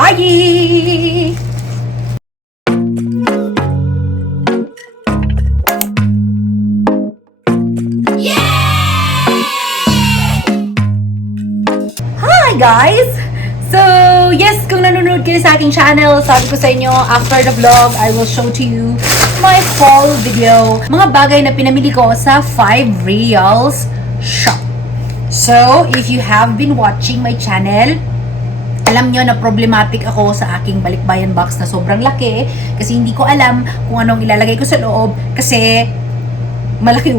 Hi! Hi guys! So, yes, kung nanonood kayo sa aking channel, sabi ko sa inyo, after the vlog, I will show to you my fall video. Mga bagay na pinamili ko sa 5 Reals shop. So, if you have been watching my channel, alam nyo na problematic ako sa aking balikbayan box na sobrang laki kasi hindi ko alam kung anong ilalagay ko sa loob kasi malaki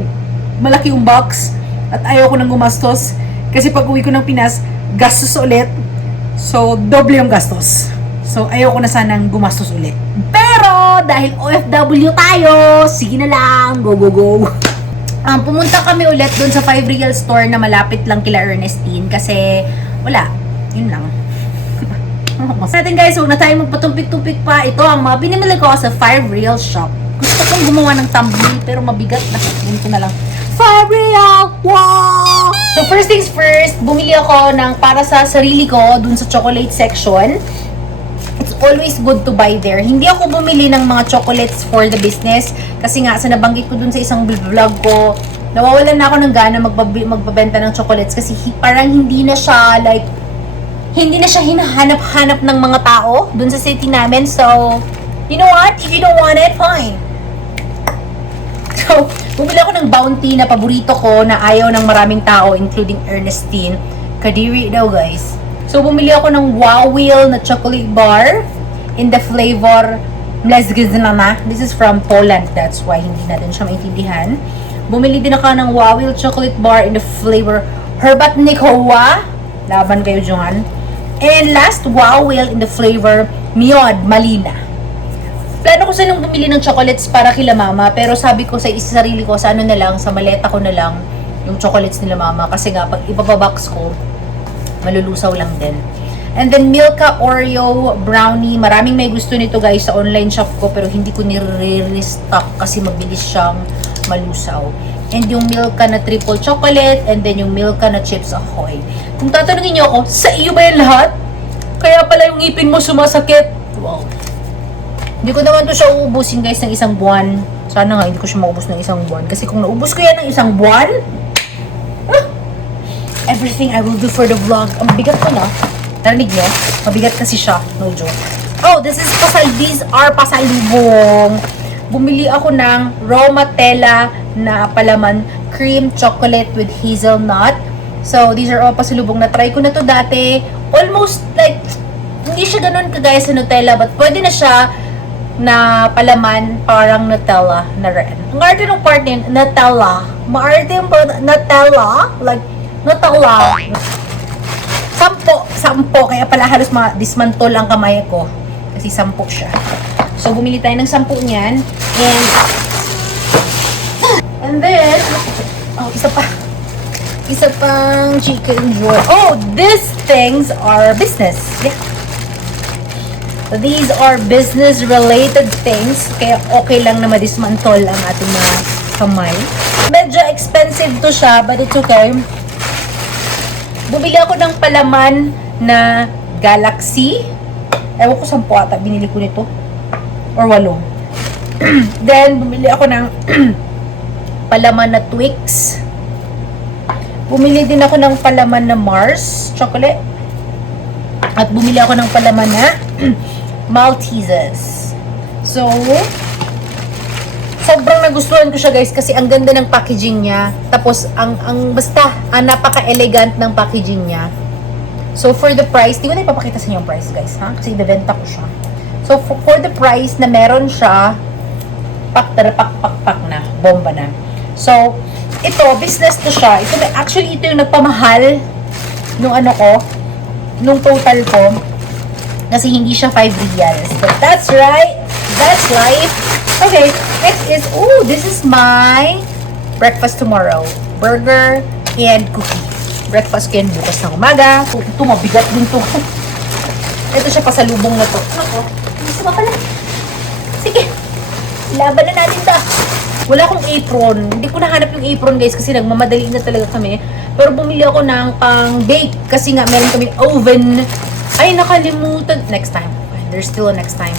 yung box at ayaw ko nang gumastos kasi pag uwi ko ng Pinas, gastos ulit. So, doble yung gastos. So, ayaw ko na sanang gumastos ulit. Pero, dahil OFW tayo, sige na lang, go, go, go. Pumunta kami ulit dun sa 5 Real store na malapit lang kila Ernestine kasi wala, yun lang. Natin guys, huwag na tayo magpatumpik-tumpik pa. Ito ang mga binimili ko sa 5 Real shop. Gusto kong gumawa ng thumbnail pero mabigat na. Ganito na lang. 5 Real! Wow! So first things first, bumili ako ng para sa sarili ko dun sa chocolate section. It's always good to buy there. Hindi ako bumili ng mga chocolates for the business kasi nga sa nabanggit ko dun sa isang vlog ko, nawawalan na ako ng gana magbabenta ng chocolates kasi parang hindi na siya hinahanap-hanap ng mga tao dun sa city namin. So, you know what? If you don't want it, fine. So, bumili ako ng Bounty na paborito ko na ayaw ng maraming tao, including Ernestine. Kadiri daw, guys. So, bumili ako ng Wow Wheel na chocolate bar in the flavor Mlezgizlana. This is from Poland. That's why hindi natin siya maintindihan. Bumili din ako ng Wow Wheel chocolate bar in the flavor Herbatnikowa. Laban kayo dyan. And last, Wow Wheel in the flavor Miod Malina. Plano ko sanang bumili ng chocolates para kila mama, pero sabi ko sa sarili ko, sa ano na lang, sa maleta ko na lang, yung chocolates nila mama. Kasi nga, pag ipapabox ko, malulusaw lang din. And then, Milka Oreo Brownie. Maraming may gusto nito guys sa online shop ko, pero hindi ko nire-restock kasi mabilis siyang malusaw. And yung Milka na triple chocolate, and then yung Milka na Chips Ahoy. Kung tatanungin niyo ako, sa iyo ba yan lahat? Kaya pala yung ngipin mo sumasakit. Wow. Hindi ko naman to siya uubusin guys ng isang buwan. Sana nga hindi ko siya maubos ng isang buwan. Kasi kung naubos ko yan ng isang buwan, everything I will do for the vlog. Ang bigat ko na. Narinig niyo? Mabigat kasi siya. No joke. Oh, these are pasalubong. Bumili ako ng Romatella na palaman cream chocolate with hazelnut. So, these are all pasalubong na try ko na to dati. Almost like, hindi siya ganun kagaya sa Nutella, but pwede na siya na palaman parang Nutella na rin. Ang arte ng part niya, Nutella. Maarte yung Nutella. Like, Nutella. Sampo. Kaya pala halos dismantol ang kamay ko. Kasi 10 siya. So, bumili tayo ng 10 niyan. And then, isa pang chicken joy. Oh, these things are business. Yeah. These are business-related things. Kaya okay lang na madismantol ang ating mga kamay. Medyo expensive to siya, but it's okay. Bumili ako ng palaman na Galaxy. Ewan ko 10 ata binili ko nito. Or 8. Then, bumili ako ng palaman na Twix. Bumili din ako ng palaman na Mars chocolate. At bumili ako ng palaman na Maltesers. So, sobrang nagustuhan ko siya guys kasi ang ganda ng packaging niya. Tapos, ang napaka-elegant ng packaging niya. So, for the price, di ko na ipapakita sa inyo yung price guys, ha? Kasi ibebenta ko siya. So, for the price na meron siya, pak na, bomba na. So, ito, business to siya. Actually, ito yung nagpamahal nung nung total ko. Kasi hindi siya 5 reals. But that's right. That's life. Okay, next is, this is my breakfast tomorrow. Burger and cookie. Breakfast ko yan bukas ng umaga. Ito, mabigat din to. Ito siya pasalubong na to. Ako, gusto ba pala? Sige, laban na natin ta. Wala akong apron. Hindi ko nahanap yung apron guys kasi nagmamadali na talaga kami. Pero bumili ako ng pang-bake kasi nga meron kami oven Ay, nakalimutan. Next time. There's still a next time.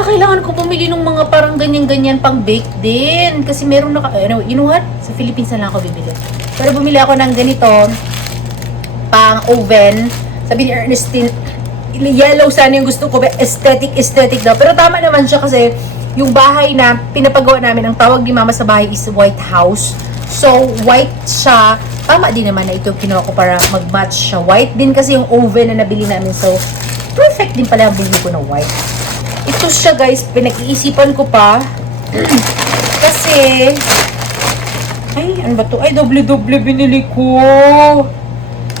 Kailangan ko bumili ng mga parang ganyan-ganyan pang bake din. Kasi meron na, you know what? Sa Philippines na lang ako bibili. Pero bumili ako ng ganito, pang oven. Sabi ni Ernestine, yellow sana yung gusto ko. Aesthetic daw. Pero tama naman siya kasi yung bahay na pinapagawa namin, ang tawag ni mama sa bahay is white house. So, white siya. Tama din naman na ito kinuha ko para mag-match siya. White din kasi yung oven na nabili namin. So, perfect din pala ang bili ko na white. Ito siya guys, pinag-iisipan ko pa. Kasi, ay, ano ba to? Ay, doble-doble binili ko.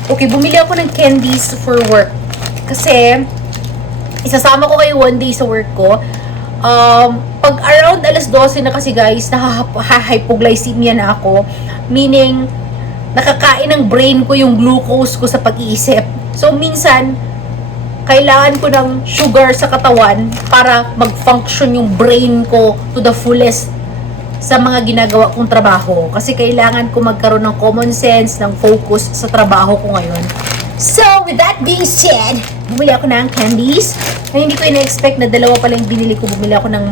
Okay, bumili ako ng candies for work. Kasi, isasama ko kayo one day sa work ko. Pag around alas 12 na kasi guys, hypoglycemia na ako. Meaning, nakakain ng brain ko yung glucose ko sa pag-iisip. So, minsan, kailangan ko ng sugar sa katawan para mag-function yung brain ko to the fullest sa mga ginagawa kong trabaho. Kasi kailangan ko magkaroon ng common sense, ng focus sa trabaho ko ngayon. So, with that being said, bumili ako ng candies. Na hindi ko ina-expect na dalawa pala yung binili ko. Bumili ako ng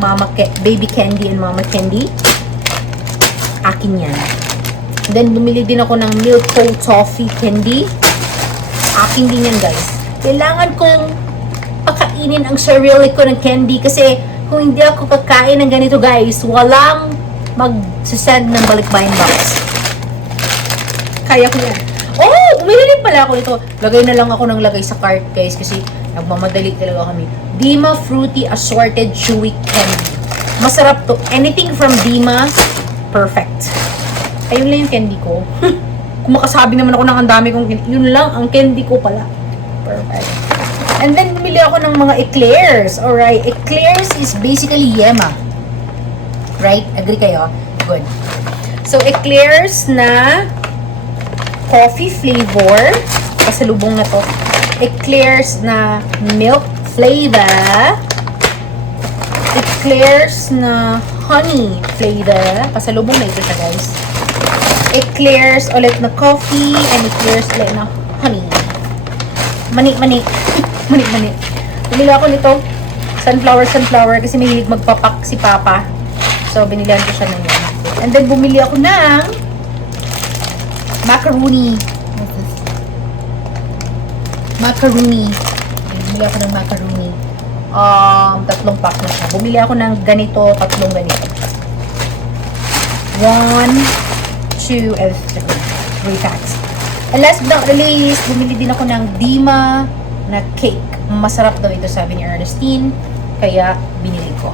baby candy and mama candy. Akin yan. Then, bumili din ako ng Milko toffee candy. Akin din yan, guys. Kailangan kong pakainin ang sarili ko ng candy kasi kung hindi ako kakain ng ganito guys, walang mag-send ng balikbayan box. Kaya ko yan. Oh! Bumili din pala ako ito. Lagay na lang ako ng lagay sa cart guys kasi nagmamadali talaga kami. Dima Fruity Assorted Chewy Candy. Masarap to. Anything from Dima, perfect. Ayun lang yung candy ko. Kung makasabi naman ako ng ang dami kong candy, yun lang ang candy ko pala. Perfect. And then, bumili ako ng mga eclairs. Alright, eclairs is basically yema. Right? Agree kayo? Good. So, eclairs na coffee flavor. Pasalubong na to. Eclairs na milk flavor. Eclairs na honey flavor. Pasalubong na ito siya, guys. Eclairs ulit na coffee and eclairs ulit na honey. Mani-mani. Mani-mani. Binili ako nito. Sunflower kasi mahilig magpapak si Papa. So, binilihan ko siya ng yan. And then, bumili ako ng macaroni. Macaroni. Bumili ako ng macaroni. 3 pack na siya. Bumili ako ng ganito, 3 ganito. 1, 2, and 3 packs. And last but not the least, bumili din ako ng Dima na cake. Masarap daw ito, sabi ni Ernestine. Kaya, binili ko.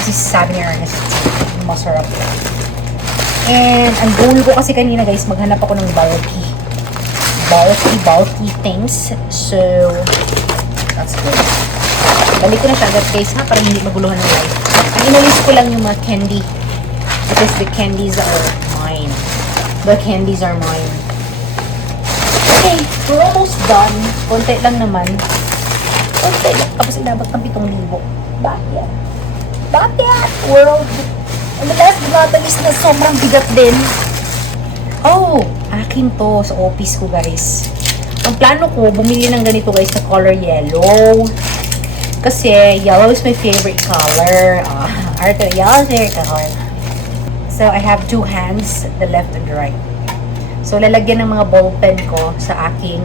Kasi sabi ni Ernestine, masarap ito. And, ang goal ko kasi kanina guys, maghanap ako ng bulky things. So, that's good. Balik ko na siya agad guys ha, para hindi maguluhan ng life. Ang inalis ko lang yung mga candy. Because the candies are mine. The candies are mine. Okay, we're almost done. Konti lang naman. Konti lang. Tapos inabot ng 7,000. Bakit? Bakit? World. And the last but not the least na sobrang bigat din. Oh, akin to sa office ko guys. Ang plano ko, bumili ng ganito guys na color yellow. Kasi yellow is my favorite color. Yellow is my favorite color. So, I have 2 hands, the left and the right. So, lalagyan ng mga ballpen ko sa aking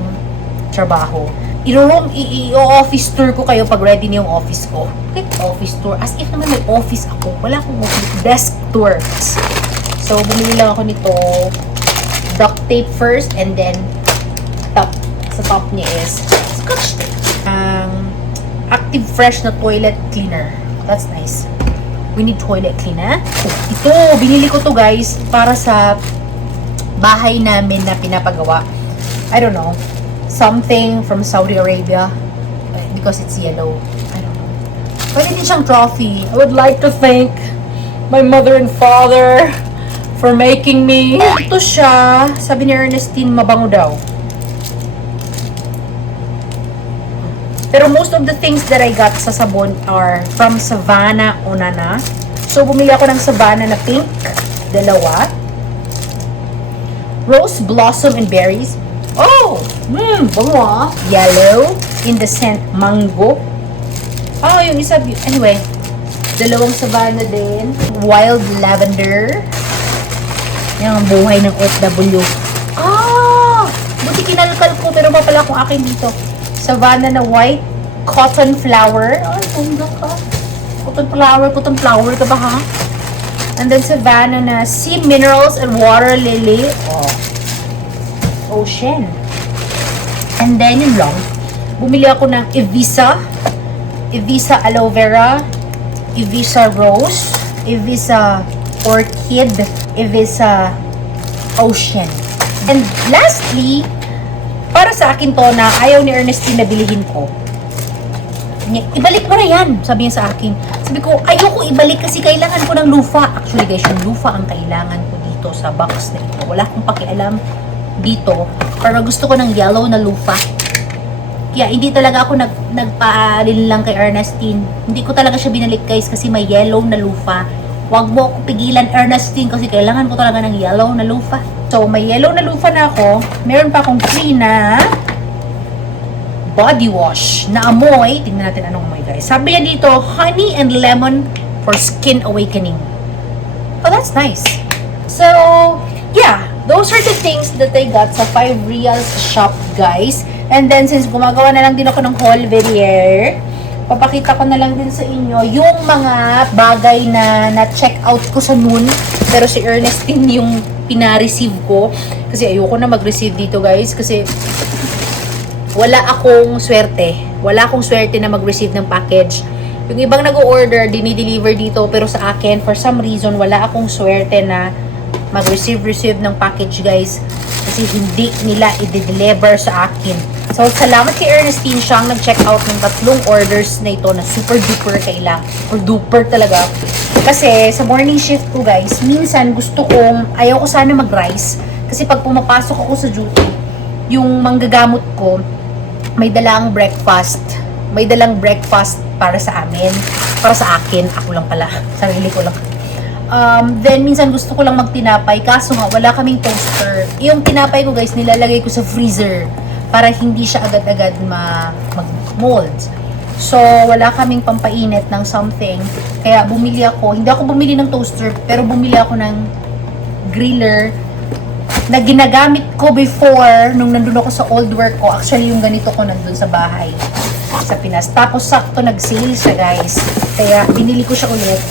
trabaho. I-office tour ko kayo pag ready na yung office ko. Okay, office tour. As if naman may office ako. Wala akong office. Desk tour. So, bumili lang ako nito. Duct tape first and then top. Sa top niya is scotch tape. Active Fresh na toilet cleaner. That's nice. We need toilet cleaner. Ito, binili ko to guys para sa bahay namin na pinapagawa. I don't know. Something from Saudi Arabia. Because it's yellow. I don't know. Pwede din siyang trophy. I would like to thank my mother and father for making me. Ito siya. Sabi ni Ernestine, mabango daw. Pero most of the things that I got sa sabon are from Savannah Onana. So, bumili ako ng Savannah na pink. 2. Rose Blossom and Berries. Oh! Bango ah. Yellow in the scent mango. Oh, yung isa, anyway. Dalawang Savannah din. Wild lavender. Yan ang buhay ng OFW. Buti kinalkal ko, pero mapala kung akin dito. Savannah na white. Cotton flower. Ay, bongga ka. Cotton flower ka ba ha? And then Savannah na sea minerals and water lily. Ocean. And then yun lang. Bumili ako ng Evisa aloe vera, Evisa rose, Evisa orchid, Evisa ocean. And lastly, para sa akin to na ayaw ni Ernestine na bilihin ko. Ibalik mo na yan, sabi niya sa akin. Sabi ko, ayoko ibalik kasi kailangan ko ng lufa. Actually guys, yung lufa ang kailangan ko dito sa box na ito. Wala akong pakialam dito. Pero gusto ko ng yellow na lufa. Kaya hindi talaga ako nagpaalin lang kay Ernestine. Hindi ko talaga siya binalik guys kasi may yellow na lufa. Huwag mo ako pigilan Ernestine kasi kailangan ko talaga ng yellow na lufa. So may yellow na lufa na ako. Meron pa akong free na body wash na amoy. Tingnan natin anong amoy guys. Sabi niya dito, honey and lemon for skin awakening. Oh, that's nice. So, yeah. Those are the things that I got sa 5 Reals shop guys. And then since gumagawa na lang din ako ng haul video, papakita ko na lang din sa inyo yung mga bagay na na-check out ko sa noon. Pero si Ernestine yung pina-receive ko. Kasi ayoko na mag-receive dito guys. Kasi wala akong swerte. Wala akong swerte na mag-receive ng package. Yung ibang nag-order, dinideliver dito. Pero sa akin, for some reason, wala akong swerte na mag-receive ng package guys. Kasi hindi nila i-deliver sa akin. So, salamat kay Ernestine. Siyang nag-check out ng 3 orders na ito na super duper kailang. Super duper talaga. Kasi sa morning shift ko guys, minsan gusto kong, ayaw ko sana mag-rice. Kasi pag pumapasok ako sa duty, yung manggagamot ko, may dalang breakfast. May dalang breakfast para sa amin. Para sa akin. Ako lang pala. Sarili ko lang. Then, minsan gusto ko lang magtinapay. Kaso nga, wala kaming toaster. Yung tinapay ko guys, nilalagay ko sa freezer. Para hindi siya agad-agad mag-mold. So, wala kaming pampainit ng something. Kaya bumili ako. Hindi ako bumili ng toaster, pero bumili ako ng griller na ginagamit ko before nung nandun ako sa old work ko. Actually, yung ganito ko nandun sa bahay sa Pinas. Tapos, sakto nag-sale siya guys. Kaya, binili ko siya ulit.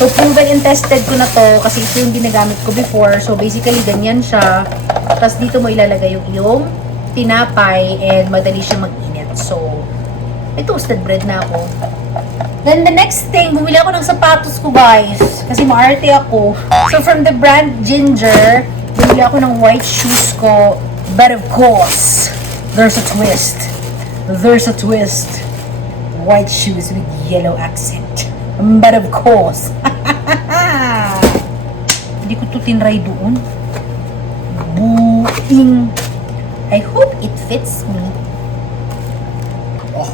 So, proven and tested ko na to kasi ito yung ginagamit ko before. So, basically, ganyan siya. Tapos, dito mo ilalagay yung iyong tinapay and madali siya mag-init. So, may toasted bread na ako. Then, the next thing, bumili ako ng sapatos ko, guys. Kasi maarte ako. So, from the brand Ginger, bumili ako ng white shoes ko. But of course, there's a twist. There's a twist. White shoes with yellow accent. But of course, hindi ko to tinry doon. Buing. I hope it fits me. Oh.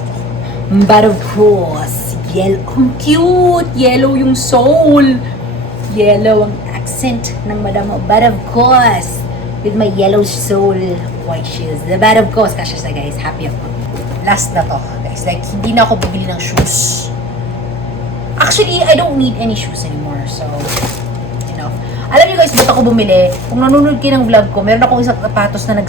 But of course, yellow. Ang cute! Yellow yung sole. Yellow ang accent ng madam mo. But of course, with my yellow sole, white shoes. But of course, kasya sa guys, happy ako. Last na to, guys. Like, hindi na ako bibili ng shoes. Actually, I don't need any shoes anymore. So, you know. Alam niyo guys, ba't ako bumili? Kung nanonood kayo ng vlog ko, meron akong isang sapatos na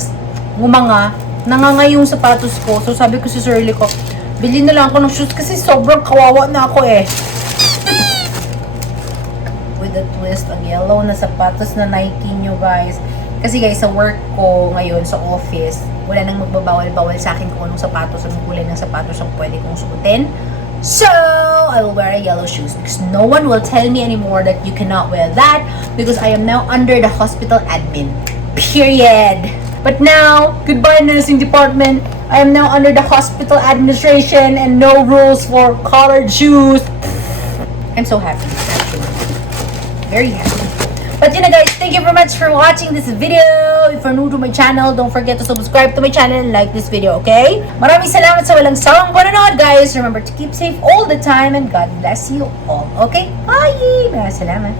nanganga yung sapatos ko. So, sabi ko si Shirley ko, bilhin na lang ako ng shoes kasi sobrang kawawa na ako eh. With a twist, ang yellow na sapatos na Nike nyo guys. Kasi guys, sa work ko ngayon, sa office, wala nang magbabawal-bawal sa akin kung anong sapatos, anong kulay ng sapatos ang pwede kong suotin. So, I will wear a yellow shoes because no one will tell me anymore that you cannot wear that because I am now under the hospital admin. Period. But now, goodbye nursing department. I am now under the hospital administration and no rules for colored shoes. I'm so happy, actually. Very happy. But yun na guys, thank you very much for watching this video. If you're new to my channel, don't forget to subscribe to my channel and like this video, okay? Maraming salamat sa walang sawang panonood guys. Remember to keep safe all the time and God bless you all, okay? Bye! Maraming salamat.